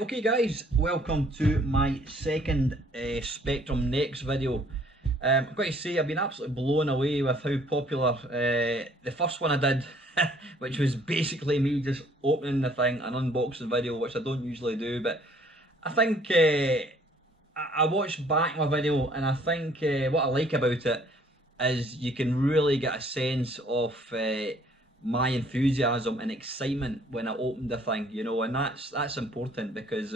Right, okay guys, welcome to my second Spectrum Next video. I've got to say I've been absolutely blown away with how popular the first one I did, which was basically me just opening the thing, an unboxing video, which I don't usually do, but I think I watched back my video and I think what I like about it is you can really get a sense of my enthusiasm and excitement when I opened the thing, you know, and that's important because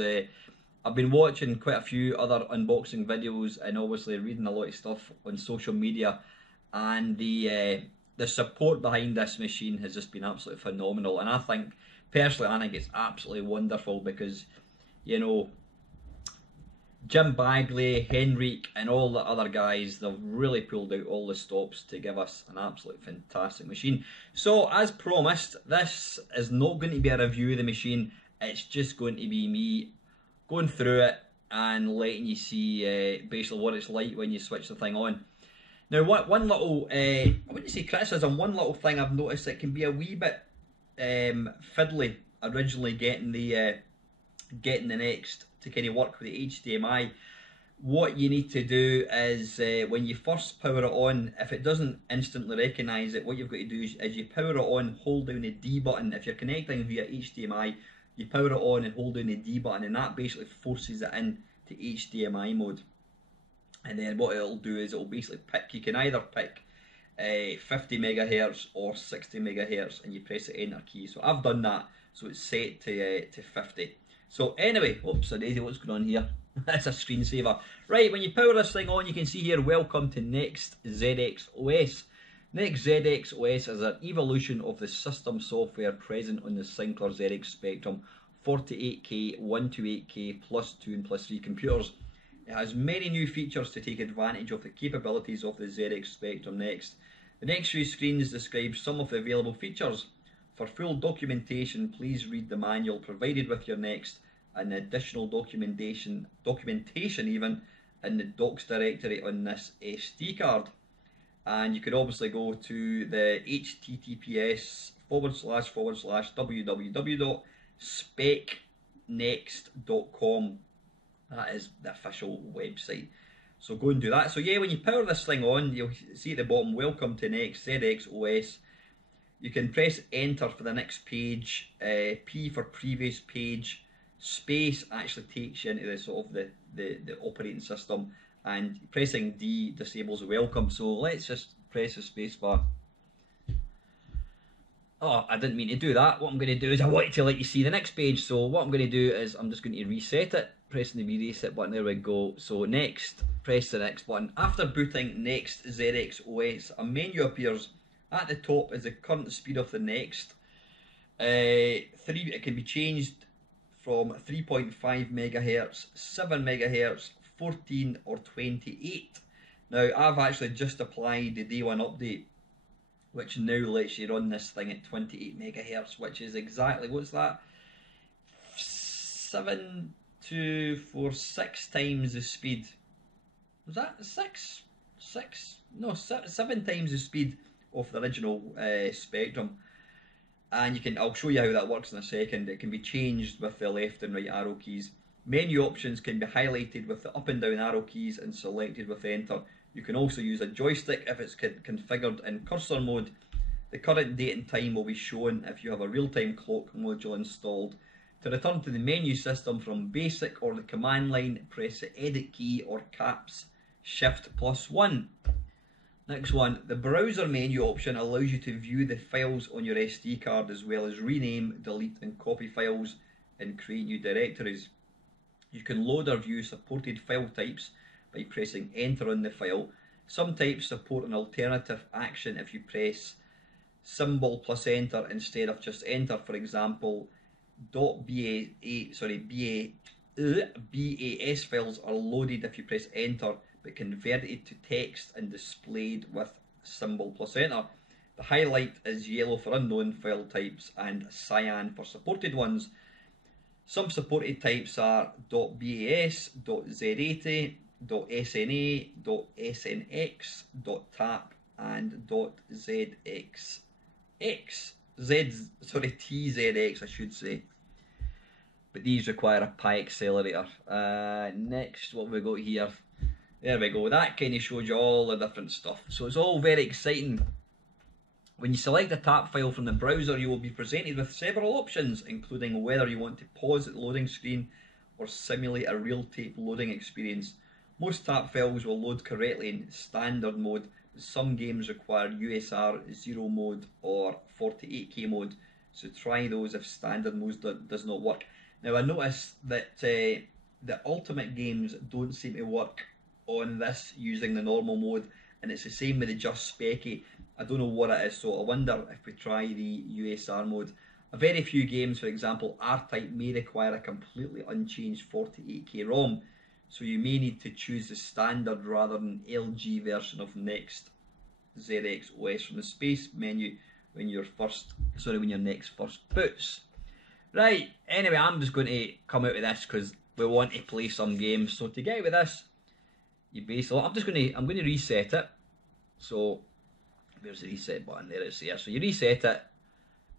I've been watching quite a few other unboxing videos and obviously reading a lot of stuff on social media, and the support behind this machine has just been absolutely phenomenal. And I think personally, I think it's absolutely wonderful because, you know, Jim Bagley, Henrik, and all the other guys, they've really pulled out all the stops to give us an absolute fantastic machine. So, as promised, this is not going to be a review of the machine. It's just going to be me going through it and letting you see basically what it's like when you switch the thing on. Now, one little, I wouldn't say criticism, one little thing I've noticed, it can be a wee bit fiddly originally getting the Next to kind of work with the HDMI. What you need to do is when you first power it on, if it doesn't instantly recognise it, what you've got to do is you power it on, hold down the D button. If you're connecting via HDMI, you power it on and hold down the D button, and that basically forces it in to HDMI mode. And then what it'll do is it'll basically pick, you can either pick 50 megahertz or 60 megahertz, and you press the enter key. So I've done that, so it's set to 50. So anyway, oops, a daisy, what's going on here? That's a screensaver. Right, when you power this thing on, you can see here, welcome to Next ZX OS. Next ZX OS is an evolution of the system software present on the Sinclair ZX Spectrum 48K, 128K, plus 2 and plus 3 computers. It has many new features to take advantage of the capabilities of the ZX Spectrum Next. The next few screens describe some of the available features. For full documentation, please read the manual provided with your Next and additional documentation even in the docs directory on this SD card. And you could obviously go to the https://www.specnext.com. That is the official website. So go and do that. So yeah, when you power this thing on, you'll see at the bottom, welcome to Next ZX OS. You can press enter for the next page, P for previous page, space actually takes you into the sort of the operating system, and pressing D disables welcome. So let's just press the space bar. Oh, I didn't mean to do that. What I'm going to do is I wanted to let you see the next page. So what I'm going to do is I'm just going to reset it, pressing the reset button. There we go. So next, press the next button. After booting Next ZX OS, a menu appears. At the top is the current speed of the Next. It can be changed from 3.5 megahertz, 7 megahertz, 14 or 28. Now I've actually just applied the day one update, which now lets you run this thing at 28 megahertz, which is exactly, what's that? 7 times the speed. Was that 6? No, 7 times the speed of the original Spectrum. And I'll show you how that works in a second. It can be changed with the left and right arrow keys. Menu options can be highlighted with the up and down arrow keys and selected with enter. You can also use a joystick if it's configured in cursor mode. The current date and time will be shown if you have a real-time clock module installed. To return to the menu system from basic or the command line, press the edit key or caps Shift+1. Next one, the browser menu option allows you to view the files on your SD card as well as rename, delete and copy files and create new directories. You can load or view supported file types by pressing enter on the file. Some types support an alternative action if you press symbol plus enter instead of just enter. For example, BAS files are loaded if you press enter, but converted to text and displayed with symbol plus enter. The highlight is yellow for unknown file types and cyan for supported ones. Some supported types are .bas, .z80, .sna, .snx, .tap and .zxx. TZX I should say. but these require a pi accelerator. Next, what have we got here? There we go, that kind of shows you all the different stuff. So it's all very exciting. When you select a tap file from the browser, you will be presented with several options, including whether you want to pause at the loading screen or simulate a real tape loading experience. Most tap files will load correctly in standard mode, but some games require USR 0 mode or 48K mode, so try those if standard mode does not work. Now I noticed that the ultimate games don't seem to work on this using the normal mode, and it's the same with the Just Specky. I don't know what it is, so I wonder if we try the USR mode. A very few games, for example R-Type, may require a completely unchanged 48K ROM, so you may need to choose the standard rather than LG version of Next ZX OS from the space menu when your next first boots. Right, anyway, I'm just going to come out with this because we want to play some games. So to get out with this, you basically, I'm going to reset it. So where's the reset button? There it is here. So you reset it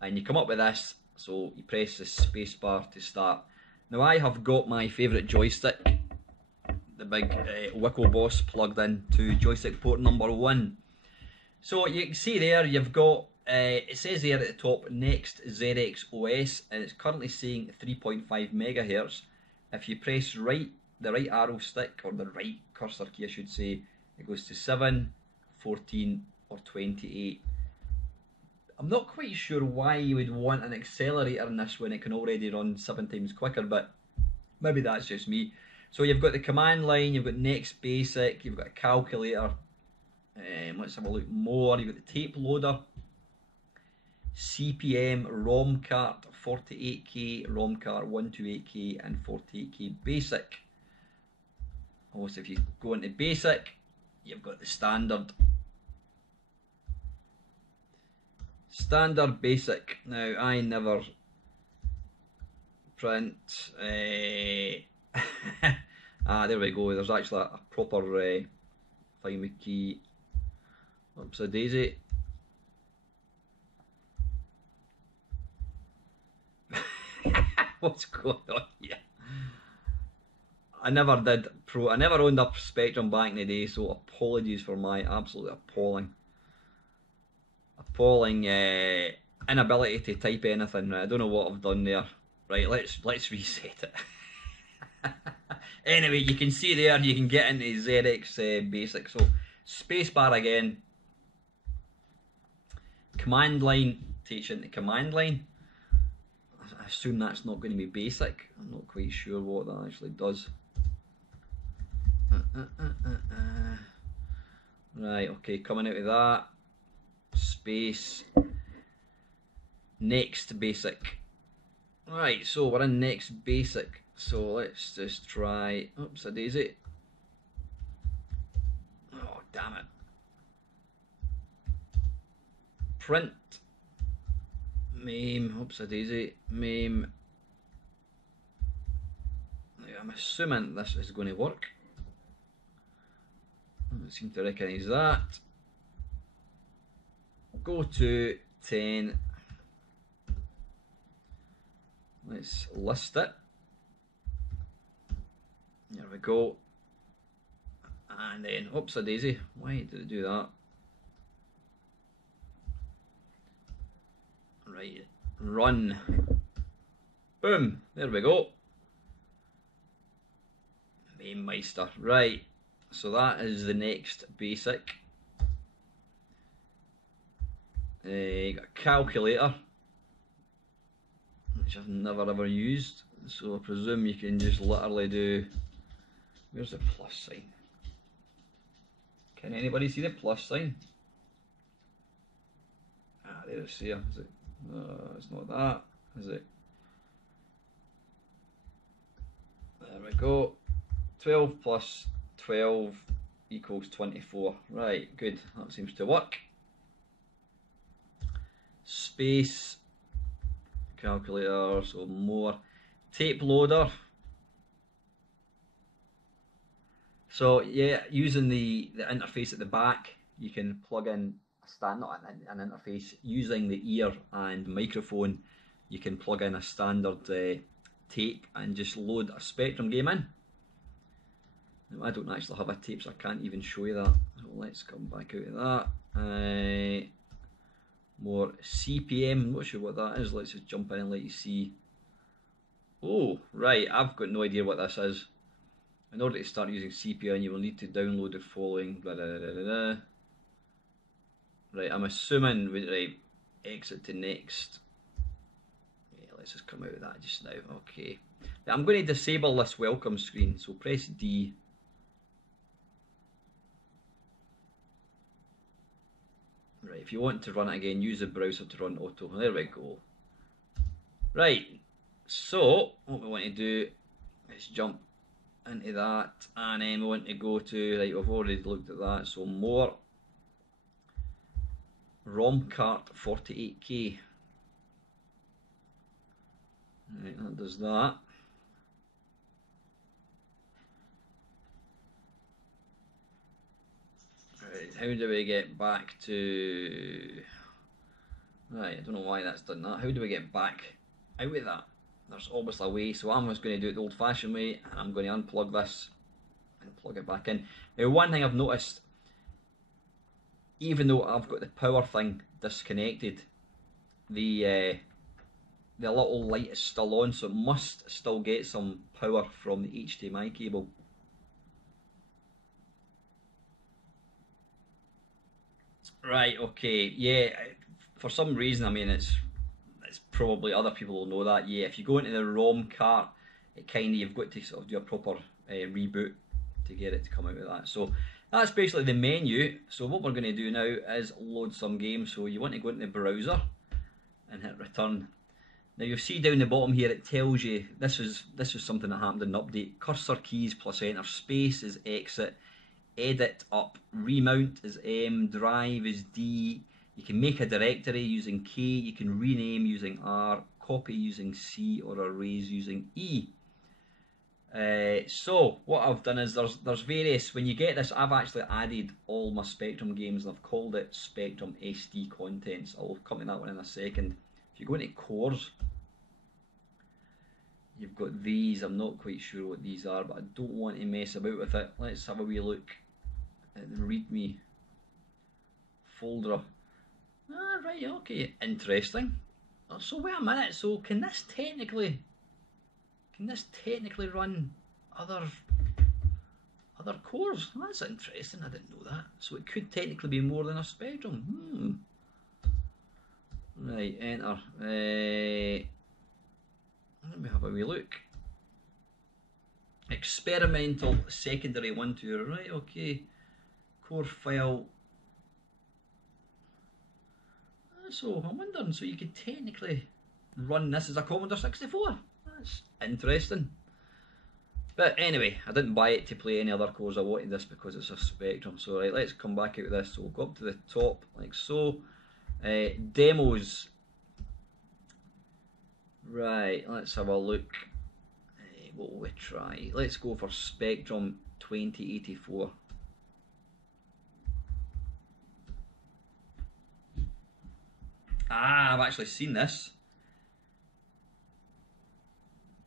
and you come up with this. So you press the space bar to start. Now I have got my favourite joystick, the big Wickle Boss, plugged in to joystick port number 1. So you can see there you've got, it says there at the top, Next ZX OS, and it's currently saying 3.5 megahertz. If you press the right arrow stick, or the right cursor key I should say, it goes to 7, 14 or 28. I'm not quite sure why you would want an accelerator in this when it can already run 7 times quicker, but maybe that's just me. So you've got the command line, you've got Next Basic, you've got a calculator, let's have a look more, you've got the tape loader, CPM, ROM cart 48K, ROM cart 128K and 48K basic. Also, if you go into basic, you've got the standard basic. Now I never print there we go, there's actually a proper find the key. Oops a daisy. What's going on here? I never owned a Spectrum back in the day, so apologies for my absolutely appalling inability to type anything. I don't know what I've done there. Right, let's reset it. Anyway, you can see there you can get into ZX Basic. So spacebar again. Command line takes you into command line. I assume that's not going to be basic. I'm not quite sure what that actually does. Right, okay, coming out of that. Space. Next Basic. Right, so we're in Next Basic. So let's just try. Oops a daisy. Oh, damn it. Print. Meme. Oops a daisy. Meme. I'm assuming this is going to work. I don't seem to recognise that. Go to 10. Let's list it. There we go. And then, oops a daisy. Why did it do that? Right, run. Boom, there we go. Mamemeister. Right, so that is the Next Basic. You got a calculator, which I've never ever used, so I presume you can just literally do, where's the plus sign? Can anybody see the plus sign? Ah, there it's here. Is it? It's not that, is it? There we go. 12 plus 12 equals 24. Right, good. That seems to work. Space, calculator, so more. Tape loader. So yeah, using the interface at the back, you can plug in not an interface, using the ear and microphone. You can plug in a standard tape and just load a Spectrum game in. Now, I don't actually have a tape, so I can't even show you that. So let's come back out of that. More CPM, I'm not sure what that is. Let's just jump in and let you see. Oh, right, I've got no idea what this is. In order to start using CPM, you will need to download the following. Blah, blah, blah, blah, blah. Right, I'm assuming, right, exit to next. Yeah, let's just come out of that just now. Okay. Now, I'm going to disable this welcome screen, so press D. Right, if you want to run it again, use the browser to run auto. There we go. Right, so what we want to do is jump into that, and then we want to go to, right, we've already looked at that, so more ROM cart 48K. Right, that does that. Right, how do we get back to... Right, I don't know why that's done that. How do we get back out of that? There's obviously a way, so I'm just going to do it the old-fashioned way, and I'm going to unplug this and plug it back in. Now, one thing I've noticed, even though I've got the power thing disconnected, the little light is still on, so it must still get some power from the HDMI cable. Right, okay, yeah, for some reason, I mean, it's probably other people will know that, yeah, if you go into the ROM cart, it kind of, you've got to sort of do a proper reboot to get it to come out of that. So that's basically the menu. So what we're going to do now is load some games. So you want to go into the browser and hit return. Now you'll see down the bottom here it tells you this is something that happened in the update. Cursor keys plus enter, space is exit, edit up, remount is M, drive is D. You can make a directory using K, you can rename using R, copy using C, or erase using E. So what I've done is there's various, when you get this, I've actually added all my Spectrum games and I've called it Spectrum SD Contents. I'll come to that one in a second. If you go into cores, you've got these. I'm not quite sure what these are, but I don't want to mess about with it. Let's have a wee look at the README folder. Ah, right, okay, interesting. So wait a minute, so can this technically run other cores? That's interesting, I didn't know that. So it could technically be more than a Spectrum. Right, enter. Let me have a wee look. Experimental secondary 1, 2, right, okay. Core file. So I'm wondering, so you could technically run this as a Commodore 64. That's interesting. But anyway, I didn't buy it to play any other cores. I wanted this because it's a Spectrum. So right, let's come back out of this. So we'll go up to the top like so. Demos. Right, let's have a look. What will we try? Let's go for Spectrum 2084. Ah, I've actually seen this.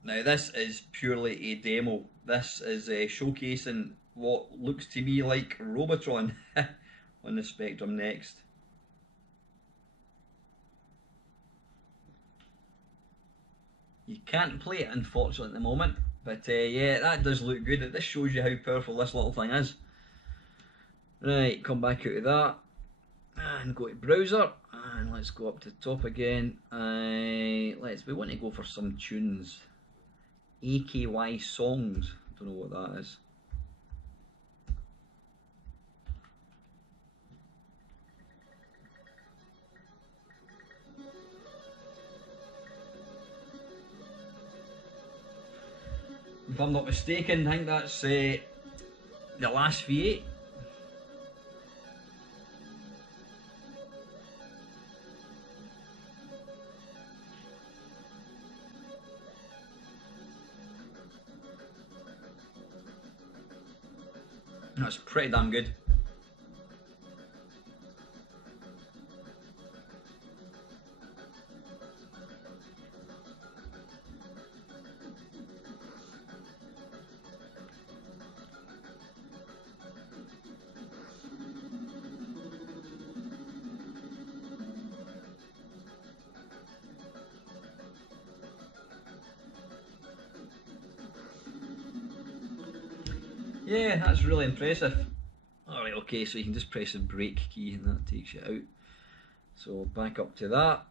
Now this is purely a demo. This is showcasing what looks to me like Robotron on the Spectrum Next. You can't play it unfortunately at the moment, but yeah, that does look good. This shows you how powerful this little thing is. Right, come back out of that and go to browser, and let's go up to the top again. We want to go for some tunes. AKY songs, don't know what that is. If I'm not mistaken, I think that's the last V8. That's pretty damn good. Yeah, that's really impressive. Alright, okay, so you can just press the brake key and that takes you out. So back up to that.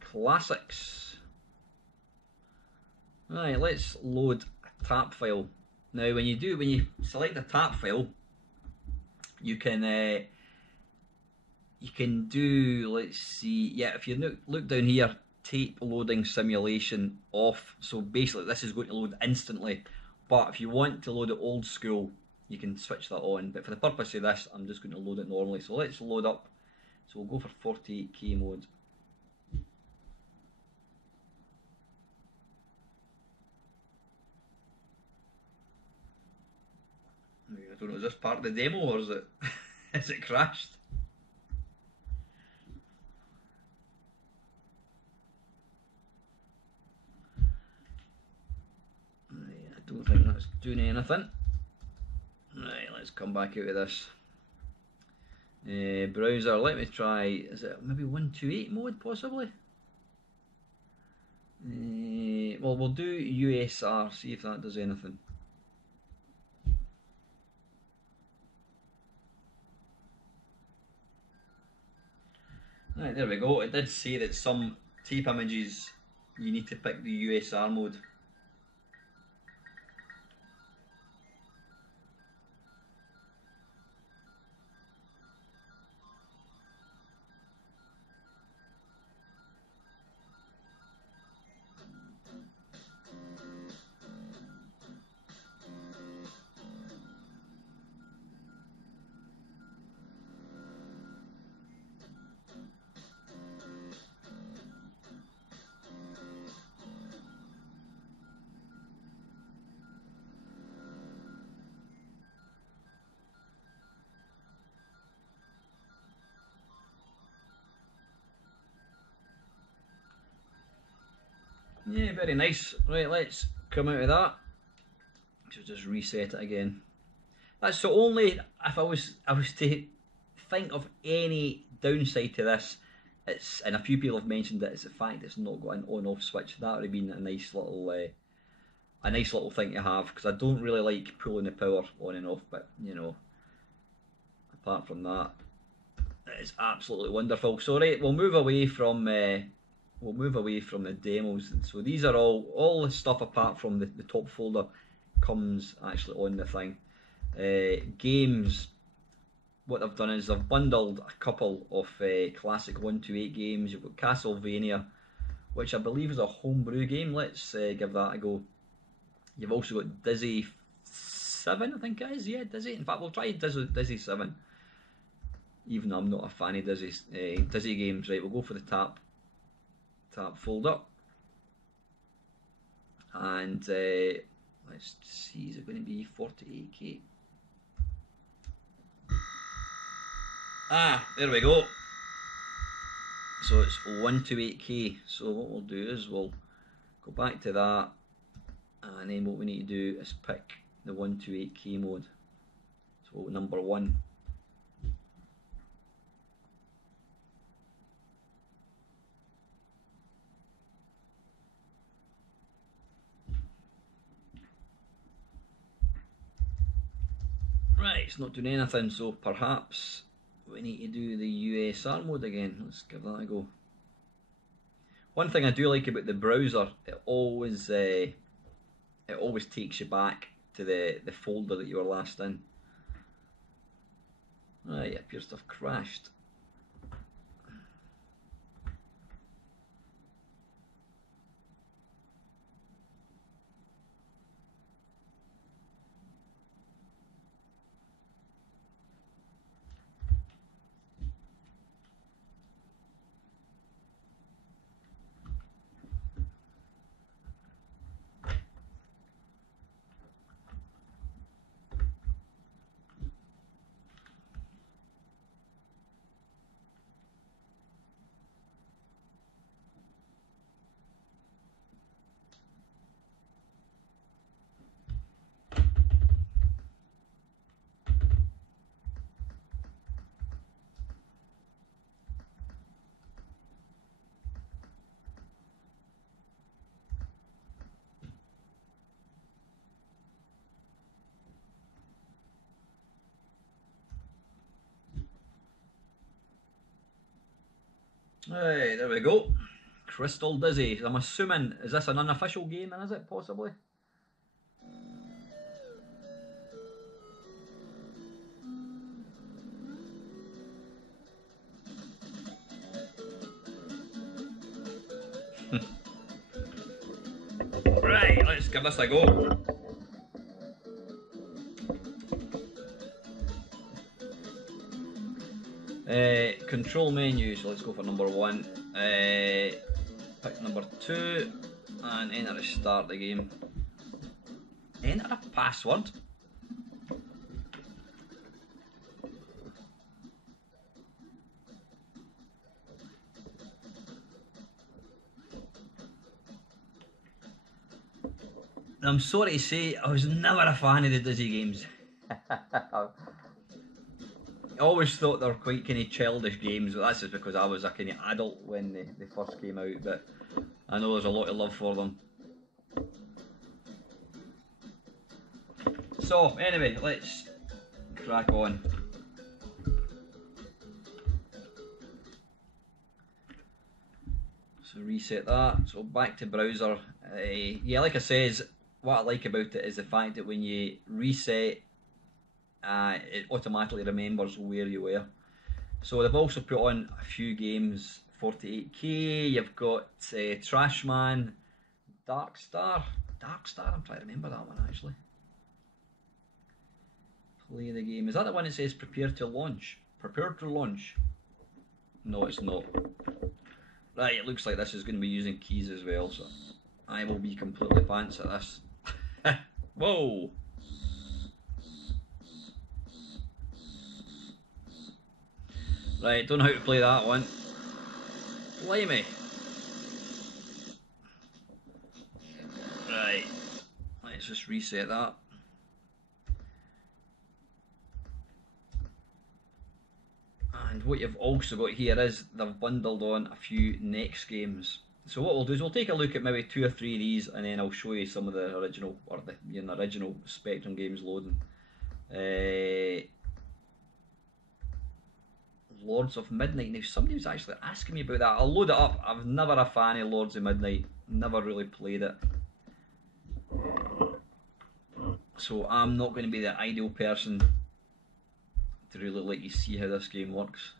Classics. Right, let's load a tap file. Now when you select a tap file, you can do, let's see, yeah, if you look down here, tape loading simulation off. So basically this is going to load instantly, but if you want to load it old school, you can switch that on. But for the purpose of this, I'm just going to load it normally. So let's load up. So we'll go for 48K mode. I don't know, is this part of the demo or is it is it crashed? I don't think that's doing anything. Right, let's come back out of this. Browser, let me try, is it maybe 128 mode possibly? Well, we'll do USR, see if that does anything. Right, there we go. It did say that some tape images you need to pick the USR mode. Yeah, very nice. Right, let's come out of that. So just reset it again. That's the only, if I was to think of any downside to this, it's, and a few people have mentioned it, it's the fact it's not got an on-off switch. That would have been a nice little thing to have, because I don't really like pulling the power on and off. But you know, apart from that, it's absolutely wonderful. So right, we'll move away from the demos. So these are all the stuff apart from the top folder comes actually on the thing. Games, what I've done is I've bundled a couple of classic 128 games. You've got Castlevania, which I believe is a homebrew game. Let's give that a go. You've also got Dizzy 7, I think it is. Yeah, Dizzy. In fact, we'll try Dizzy 7. Even though I'm not a fan of Dizzy games. Right, we'll go for the tap folder. And let's see, is it going to be 48K? Ah, there we go. So it's 128K. So what we'll do is we'll go back to that, and then what we need to do is pick the 128K mode. So number 1. Right, it's not doing anything, so perhaps we need to do the USR mode again. Let's give that a go. One thing I do like about the browser, it always takes you back to the folder that you were last in. Right, it appears to have crashed. Right, there we go. Crystal Dizzy. I'm assuming, is this an unofficial game then, is it, possibly? Right, let's give this a go. Control menu, so let's go for number 1. Pick number 2 and enter to start the game. Enter a password. I'm sorry to say, I was never a fan of the Dizzy games. I always thought they were quite kind of childish games, but that's just because I was a kind of adult when they first came out, but I know there's a lot of love for them. So, anyway, let's crack on. So reset that, so back to browser. Yeah, like I says, what I like about it is the fact that when you reset, it automatically remembers where you were. So they've also put on a few games, 48K, you've got Trashman, Darkstar, I'm trying to remember that one actually. Play the game, is that the one that says prepare to launch? Prepare to launch? No, it's not. Right, it looks like this is going to be using keys as well, so I will be completely pants at this. Whoa! Right, don't know how to play that one. Blimey! Right, let's just reset that. And what you've also got here is they've bundled on a few next games. So what we'll do is we'll take a look at maybe 2 or 3 of these, and then I'll show you some of the original, or the original Spectrum games loading. Lords of Midnight. Now somebody was actually asking me about that. I'll load it up. I was never a fan of Lords of Midnight. Never really played it. So I'm not going to be the ideal person to really let you see how this game works.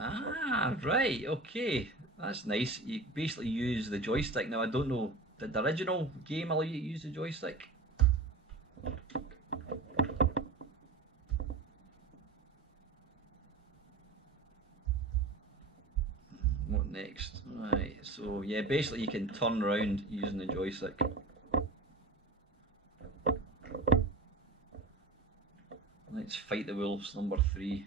Ah, right, okay. That's nice. You basically use the joystick. Now I don't know, did the original game allow you to use the joystick? What next? Right, so yeah, basically you can turn around using the joystick. Let's fight the wolves, number 3.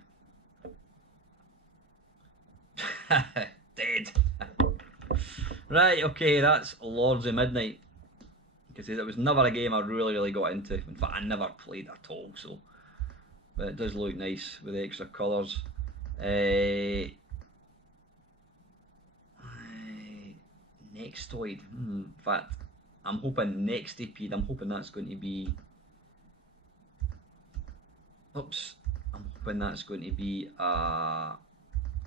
Dead. Right, okay, that's Lords of Midnight. Because it was never a game I really got into. In fact, I never played at all, so. But it does look nice with the extra colours. Nextoid. In fact, I'm hoping Nextipede. I'm hoping that's going to be. Oops. I'm hoping that's going to be a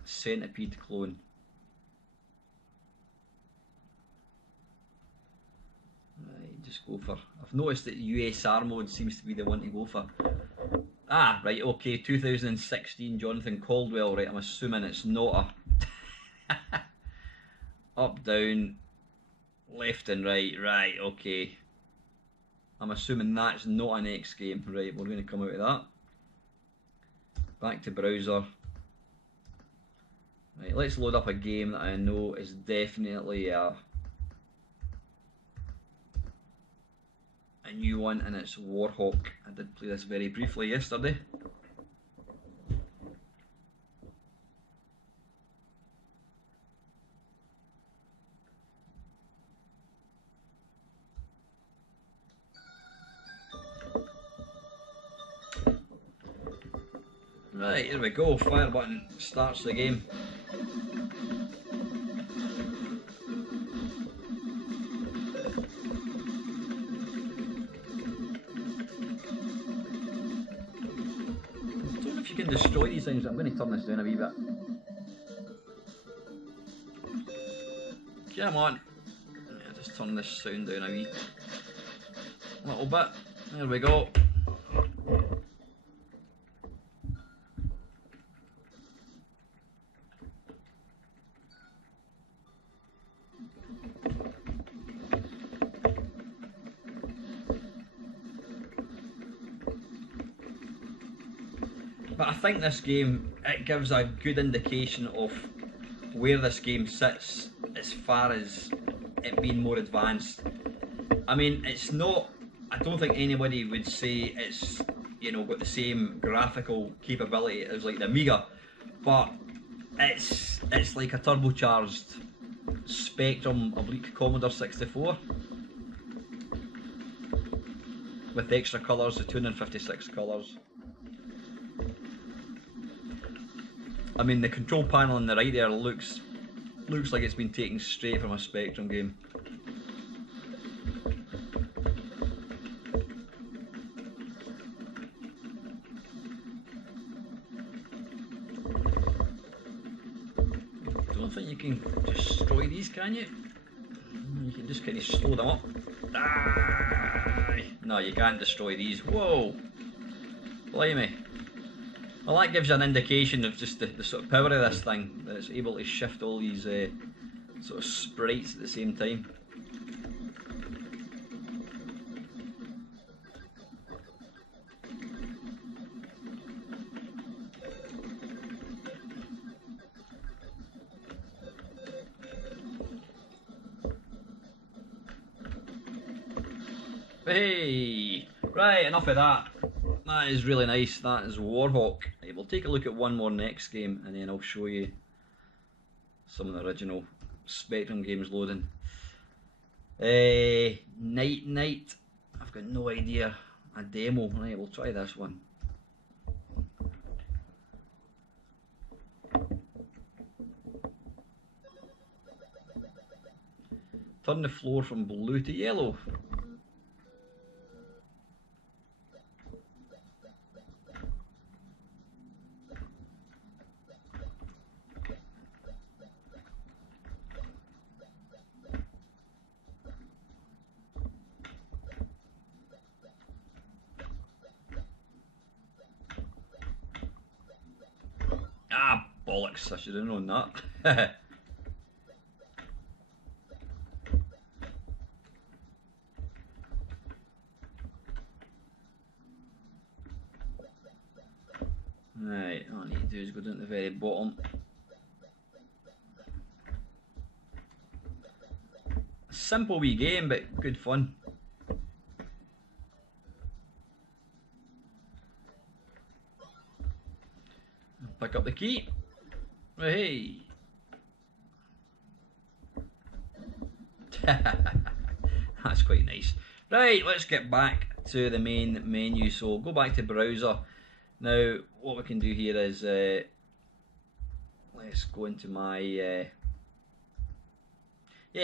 Centipede clone. Right, just go for. I've noticed that USR mode seems to be the one to go for. Ah, right, okay, 2016 Jonathan Caldwell, right, I'm assuming it's not a up, down, left and right, right, okay. I'm assuming that's not an X game, right, we're going to come out of that. Back to browser. Right, let's load up a game that I know is definitely a new one, and it's Warhawk. I did play this very briefly yesterday. Right, here we go, fire button starts the game. can destroy these things. I'm going to turn this down a wee bit. Come on. Yeah, just turn this sound down a wee little bit. There we go. But I think this game, it gives a good indication of where this game sits as far as it being more advanced. I mean, it's not, I don't think anybody would say it's, you know, got the same graphical capability as like the Amiga, but it's like a turbocharged Spectrum oblique Commodore 64 with extra colours, the 256 colours. I mean, the control panel on the right there looks like it's been taken straight from a Spectrum game. Don't think you can destroy these, can you? You can just kind of slow them up. Aye. No, you can't destroy these. Whoa! Blimey. Well, that gives you an indication of just the sort of power of this thing, that it's able to shift all these sort of sprites at the same time. Hey! Right, enough of that. That is really nice. That is Warhawk. Right, we'll take a look at one more next game and then I'll show you some of the original Spectrum games loading. Night. I've got no idea. A demo. Right, we'll try this one. Turn the floor from blue to yellow. Ah, bollocks, I should have known that. Right, all I need to do is go down to the very bottom. A simple wee game, but good fun. Pick up the key. Hey. That's quite nice. Right, let's get back to the main menu. So go back to browser. Now, what we can do here is let's go into my yeah.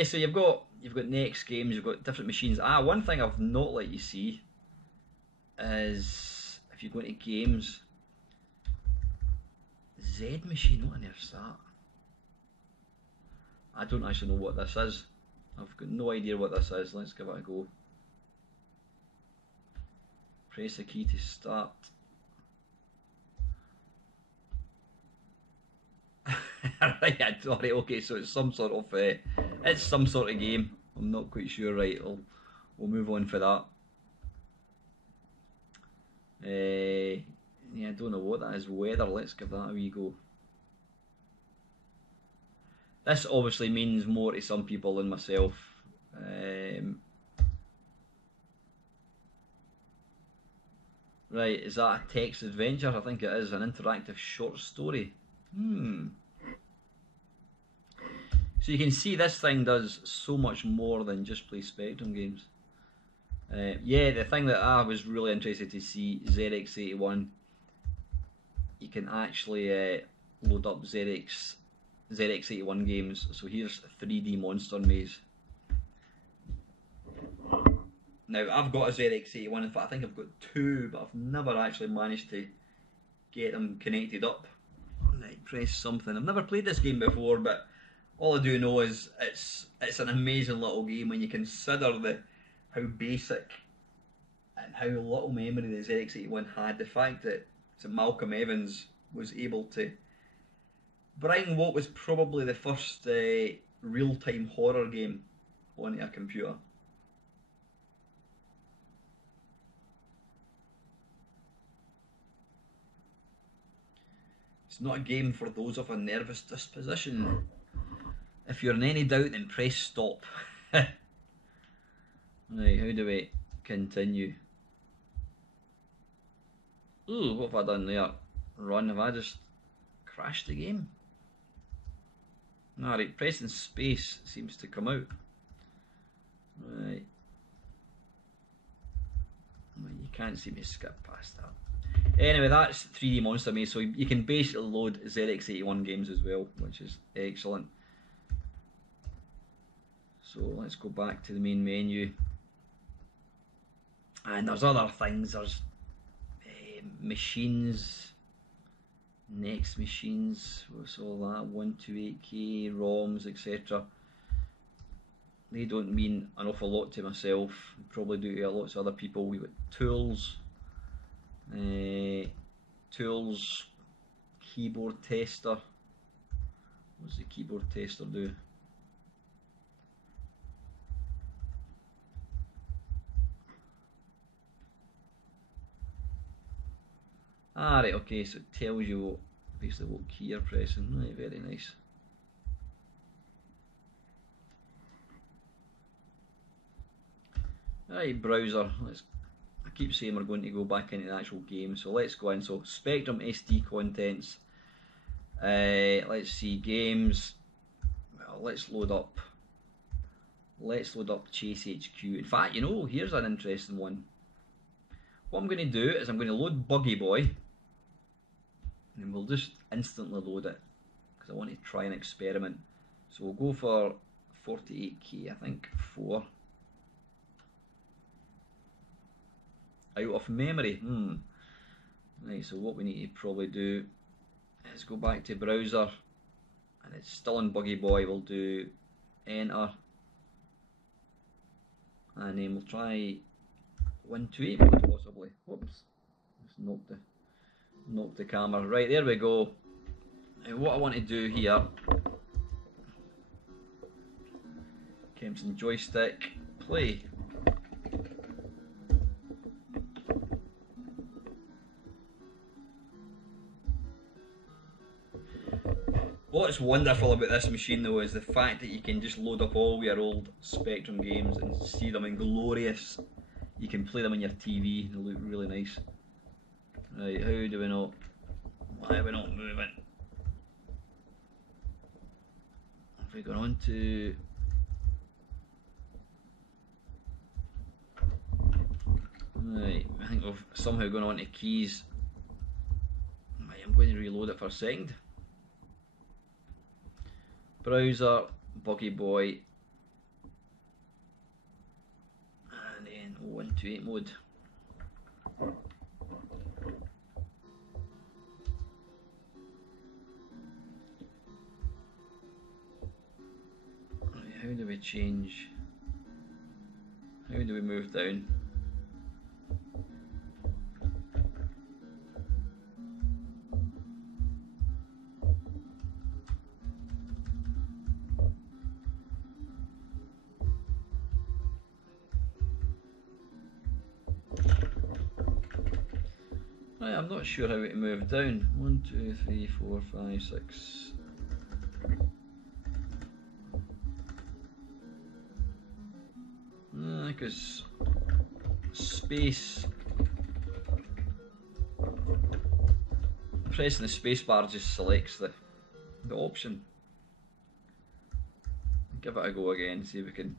So you've got next games. You've got different machines. One thing I've not let you see is if you go into games. Z machine, what on earth's that? I don't actually know what this is. I've got no idea what this is. Let's give it a go. Press the key to start. Right, okay, so it's some sort of game. I'm not quite sure. Right, we'll move on for that. Yeah, I don't know what that is. Weather, let's give that a wee go. This obviously means more to some people than myself. Right, is that a text adventure? I think it is, an interactive short story. So you can see this thing does so much more than just play Spectrum games. Yeah, the thing that I was really interested to see, Zx81, you can actually load up Zx81 Games. So here's 3D Monster Maze. Now I've got a Zx81, in fact I think I've got two, but I've never actually managed to get them connected up. Right, press something. I've never played this game before, but all I do know is it's an amazing little game when you consider how basic and how little memory the Zx81 had. The fact that Malcolm Evans was able to bring what was probably the first real-time horror game onto a computer. It's not a game for those of a nervous disposition. If you're in any doubt, then press stop. Right, how do we continue? Ooh, what have I done there? Run, have I just crashed the game? Alright, pressing space seems to come out. Right. You can't see me skip past that. Anyway, that's 3D Monster Maze, so you can basically load Zx81 games as well, which is excellent. So let's go back to the main menu. And there's other things, there's machines, next machines, what's all that, 128K, ROMs, etc. They don't mean an awful lot to myself, probably do to lots of other people. We've got tools, tools, keyboard tester. What does the keyboard tester do? Ah, right, okay, so it tells you basically what key you're pressing. Right, very nice. Right, browser. I keep saying we're going to go back into the actual game, so let's go in. So Spectrum SD contents. Let's see, games. Well, let's load up Chase HQ. In fact, you know, here's an interesting one. What I'm going to do is I'm going to load Buggy Boy, and we'll just instantly load it because I want to try an experiment. So we'll go for 48K, I think 4. Out of memory. Right, so what we need to probably do is go back to browser, and it's still in Buggy Boy. We'll do enter, and then we'll try 128 mode possibly. Whoops, just knocked the camera. Right, there we go. And what I want to do here, Kempson joystick, play. What's wonderful about this machine though is the fact that you can just load up all your old Spectrum games and see them in glorious. You can play them on your TV, they look really nice. Right, how do we not? Why are we not moving? Have we gone on to? Right, I think we've somehow gone on to keys. Right, I'm going to reload it for a second. Browser, Buggy Boy, and then 128 mode. Right, how do we change? How do we move down? Right, I'm not sure how to move down. 1, 2, 3, 4, 5, 6. Because space, pressing the space bar just selects the option. Give it a go again, see if we can.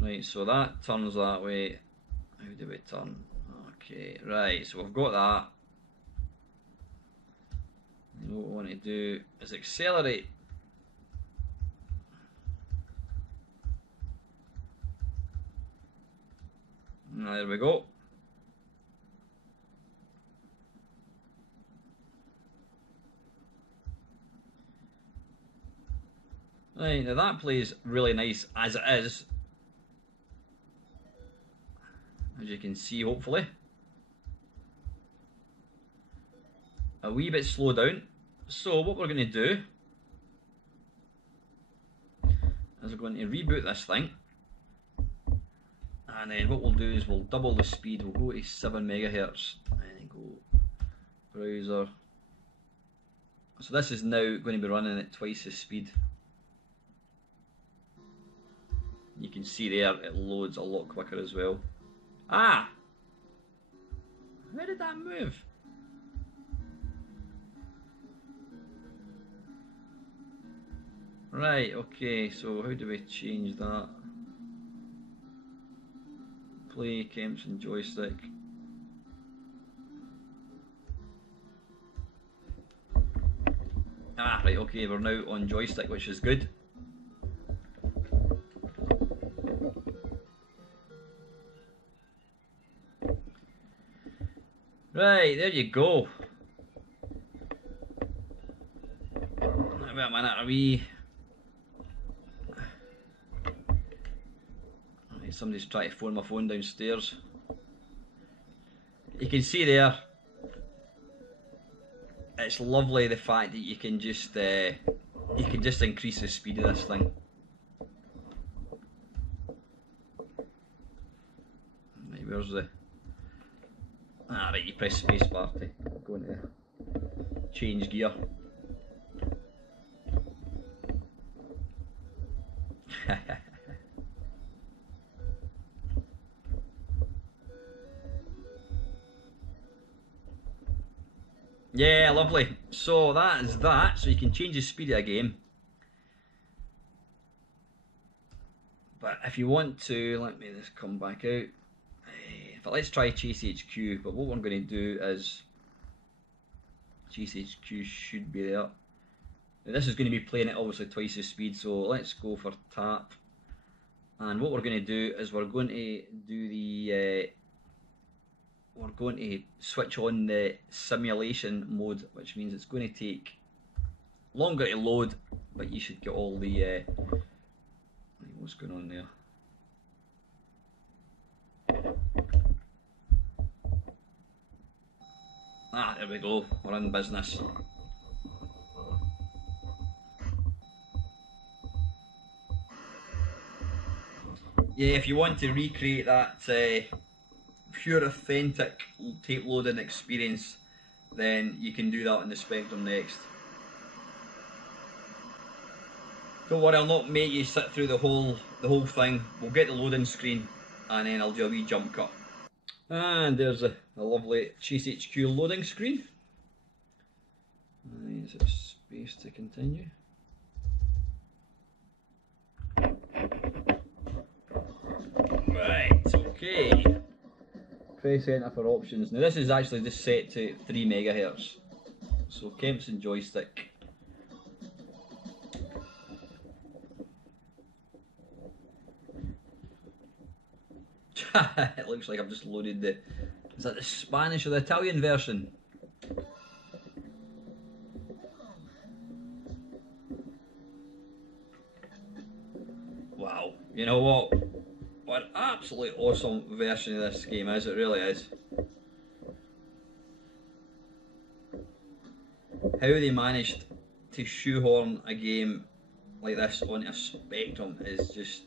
Right, so that turns that way. How do we turn? Okay, right, so we've got that. And what we want to do is accelerate. There we go. Right, now that plays really nice as it is. As you can see, hopefully. A wee bit slow down. So what we're going to do is we're going to reboot this thing. And then what we'll do is we'll double the speed. We'll go to 7 megahertz and then go browser. So this is now going to be running at twice the speed. You can see there it loads a lot quicker as well. Ah! Where did that move? Right, okay, so how do we change that? Play Kempson joystick. Ah, right, okay, we're now on joystick, which is good. Right, there you go. Wait a minute, are we... Somebody's trying to phone my phone downstairs. You can see there, it's lovely the fact that you can just increase the speed of this thing. Right, where's the... Ah, right, you press spacebar to go into change gear. Yeah, lovely. So that is that. So you can change the speed of a game. But if you want to, let me just come back out. But let's try Chase HQ. But what we're going to do is Chase HQ should be there. Now this is going to be playing it obviously twice the speed. So let's go for tap. And what we're going to do is we're going to do the we're going to switch on the simulation mode, which means it's going to take longer to load, but you should get all the what's going on there. Ah, there we go, we're in business. Yeah, if you want to recreate that pure authentic tape loading experience, then you can do that on the Spectrum Next. Don't worry, I'll not make you sit through the whole thing. We'll get the loading screen and then I'll do a wee jump cut. And there's a lovely Chase HQ loading screen. Is it space to continue? Right, okay. Press enter for options. Now this is actually just set to 3 megahertz. So Kempson joystick. It looks like I've just loaded the... Is that the Spanish or the Italian version? Wow, you know what? What an absolutely awesome version of this game is, it really is. How they managed to shoehorn a game like this onto a Spectrum is just...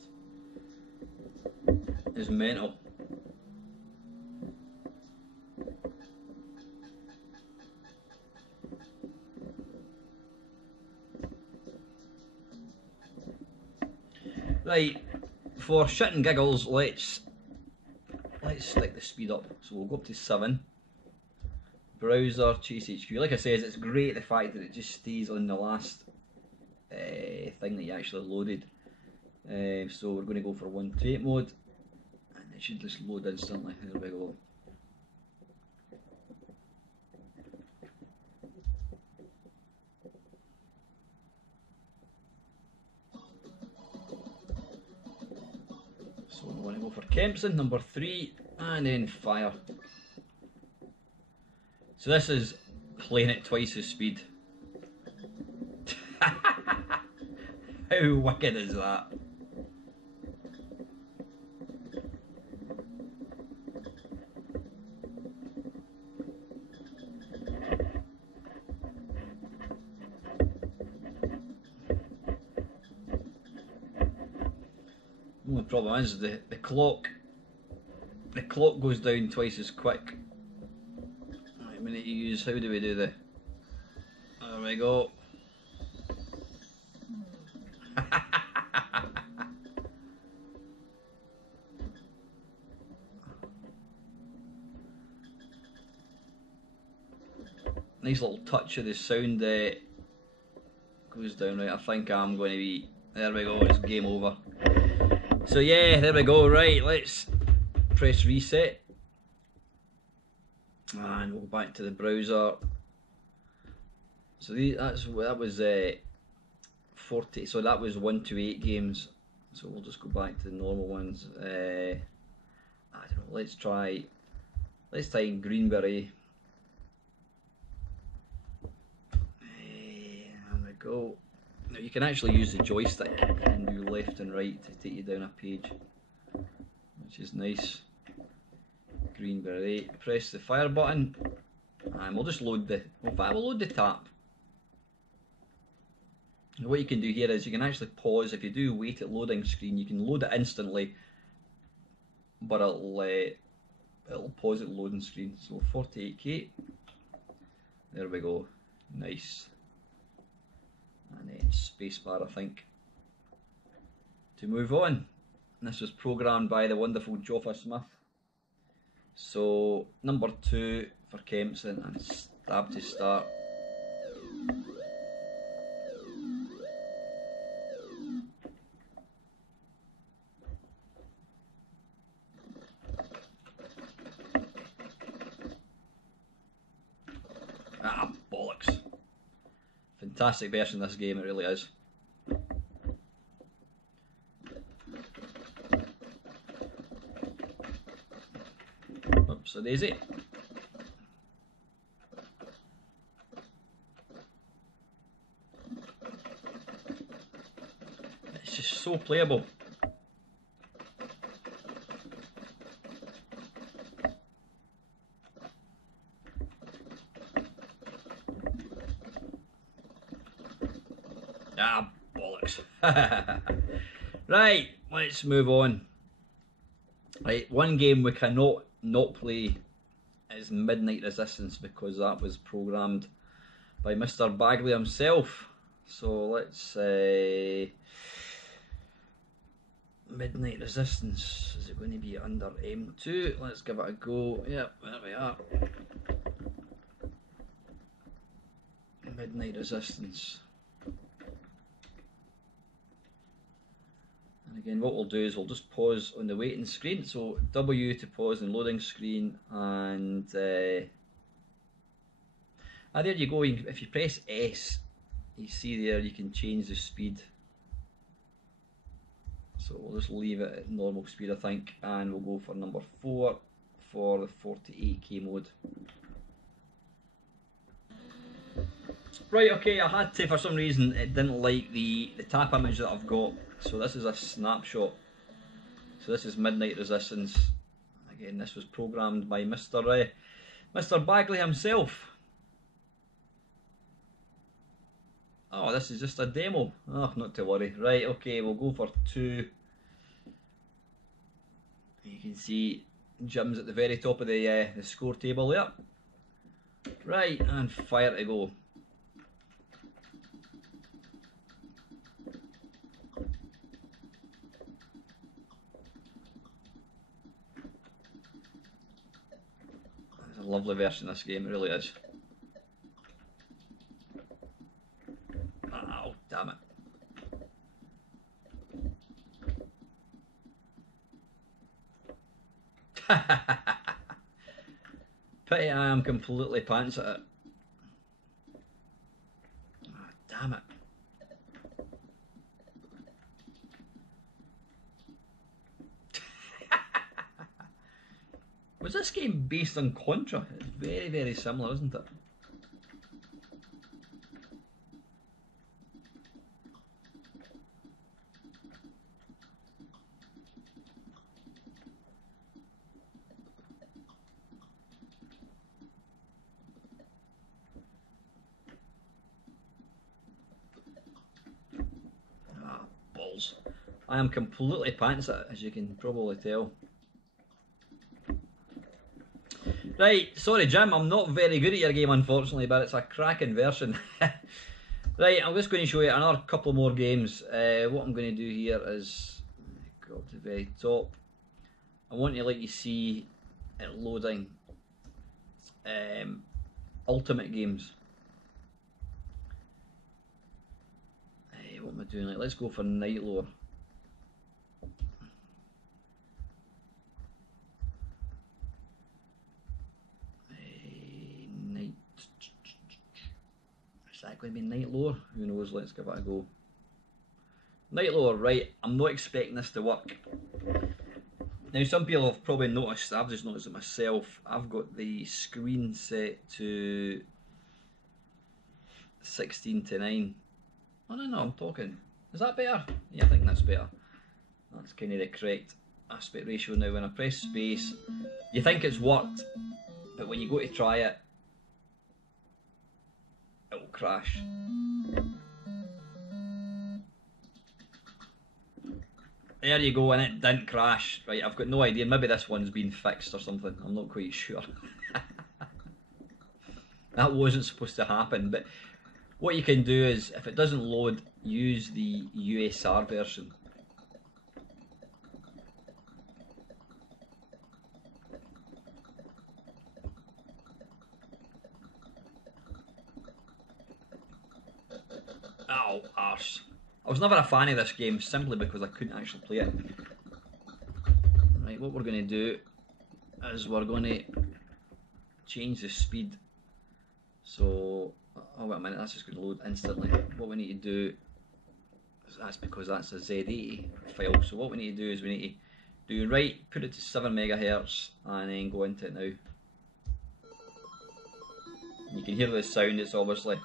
is mental. Right, for shit and giggles, let's stick the speed up. So we'll go up to 7. Browser, Chase HQ. Like I said, it's great the fact that it just stays on the last thing that you actually loaded. So we're going to go for 128 mode, and it should just load instantly. There we go. So we want to go for Kempson, number 3. And then fire. So this is playing at twice the speed. How wicked is that? Only problem is the clock goes down twice as quick. Right, we need to use, how do we do there we go. Nice little touch of the sound goes down. Right, I think I'm going to be, there we go, it's game over. So yeah, there we go. Right, let's press reset and we'll go back to the browser. So that was 40, so that was 1 to 8 games, so we'll just go back to the normal ones. I don't know, let's try Green Beret. There we go. Now you can actually use the joystick and do left and right to take you down a page, which is nice. Green Beret, press the fire button and we'll just load we'll load the tap. And what you can do here is you can actually pause. If you do wait at loading screen, you can load it instantly, but it'll pause at loading screen. So 48K, there we go, nice. And then spacebar, I think, to move on. And this was programmed by the wonderful Joffa Smith. So number 2 for Kempson and stab to start. Ah, bollocks. Fantastic version of this game, it really is. Oops, a daisy. It's just so playable. Ah, bollocks. Right, let's move on. Right, one game we cannot not play is Midnight Resistance, because that was programmed by Mr. Bagley himself. So let's Midnight Resistance, is it going to be under M2? Let's give it a go. Yep, there we are. Midnight Resistance. And again, what we'll do is we'll just pause on the waiting screen. So W to pause in loading screen, and there you go. If you press S, you see there you can change the speed. So we'll just leave it at normal speed, I think, and we'll go for number 4 for the 48K mode. Right, okay, I had to, for some reason, it didn't like the tap image that I've got. So this is a snapshot. So this is Midnight Resistance. Again, this was programmed by Mr. Bagley himself. Oh, this is just a demo. Oh, not to worry. Right, okay, we'll go for 2. You can see Jim's at the very top of the score table there. Right, and fire to go. It's a lovely version of this game, it really is. Oh, damn it. Pity I am completely pants at it. Oh, damn it. Was this game based on Contra? It's very, very similar, isn't it? Balls. I am completely pants it, as you can probably tell. Right, sorry Jim, I'm not very good at your game unfortunately, but it's a cracking version. Right, I'm just going to show you another couple more games. What I'm going to do here is go up to the very top. I want to let you see it loading Ultimate Games. What am I doing? Like, let's go for Night Lore. Is that going to be Night Lore? Who knows? Let's give it a go. Night Lore, right? I'm not expecting this to work. Now, some people have probably noticed, I've just noticed it myself, I've got the screen set to 16:9. Oh no, I'm talking. Is that better? Yeah, I think that's better. That's kind of the correct aspect ratio now. When I press space, you think it's worked, but when you go to try it, it'll crash. There you go, and it didn't crash. Right, I've got no idea. Maybe this one's been fixed or something. I'm not quite sure. That wasn't supposed to happen, but what you can do is, if it doesn't load, use the USR version. Ow, arse. I was never a fan of this game simply because I couldn't actually play it. Right, what we're going to do is we're going to change the speed. So, oh wait a minute, that's just going to load instantly. What we need to do, that's because that's a Z80 file, so what we need to do is we need to do right, put it to 7 megahertz and then go into it now. You can hear the sound, it's obviously...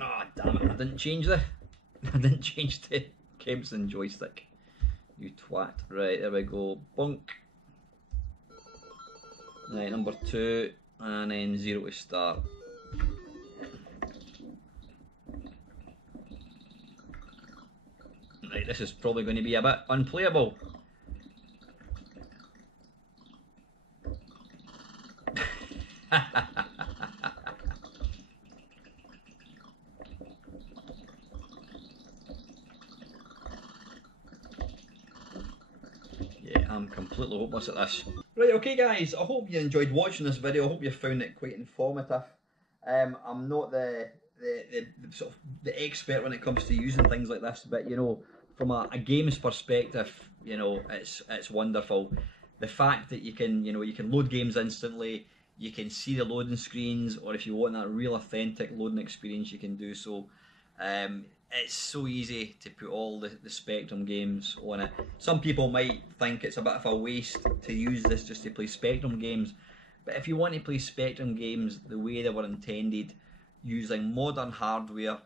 Ah, damn it, I didn't change the Kempson joystick. You twat. Right, there we go. Bonk. Right, number 2, and then 0 to start. Right, this is probably going to be a bit unplayable. Yeah, I'm completely hopeless at this. Right, okay guys, I hope you enjoyed watching this video. I hope you found it quite informative. I'm not the sort of the expert when it comes to using things like this, but you know, from a games perspective, you know, it's wonderful. The fact that you can load games instantly, you can see the loading screens, or if you want that real authentic loading experience, you can do so. It's so easy to put all the Spectrum games on it. Some people might think it's a bit of a waste to use this just to play Spectrum games, but if you want to play Spectrum games the way they were intended, using modern hardware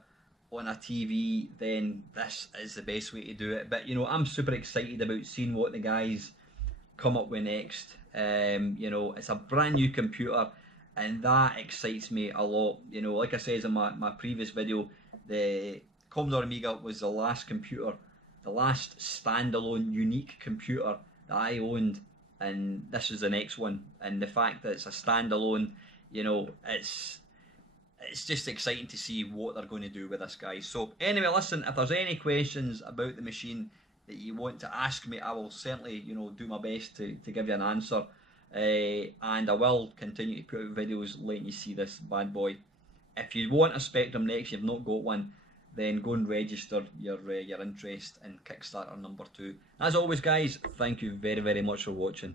on a TV, then this is the best way to do it. But you know, I'm super excited about seeing what the guys come up with next. You know, it's a brand new computer, and that excites me a lot. You know, like I said in my previous video, the Commodore Amiga was the last computer, the last standalone unique computer that I owned, and this is the next one. And the fact that it's a standalone, you know, it's just exciting to see what they're going to do with this, guys. So anyway, listen, if there's any questions about the machine that you want to ask me, I will certainly, you know, do my best to give you an answer, and I will continue to put out videos letting you see this bad boy. If you want a Spectrum Next, you've not got one, then go and register your interest in Kickstarter number 2. As always guys, thank you very, very much for watching.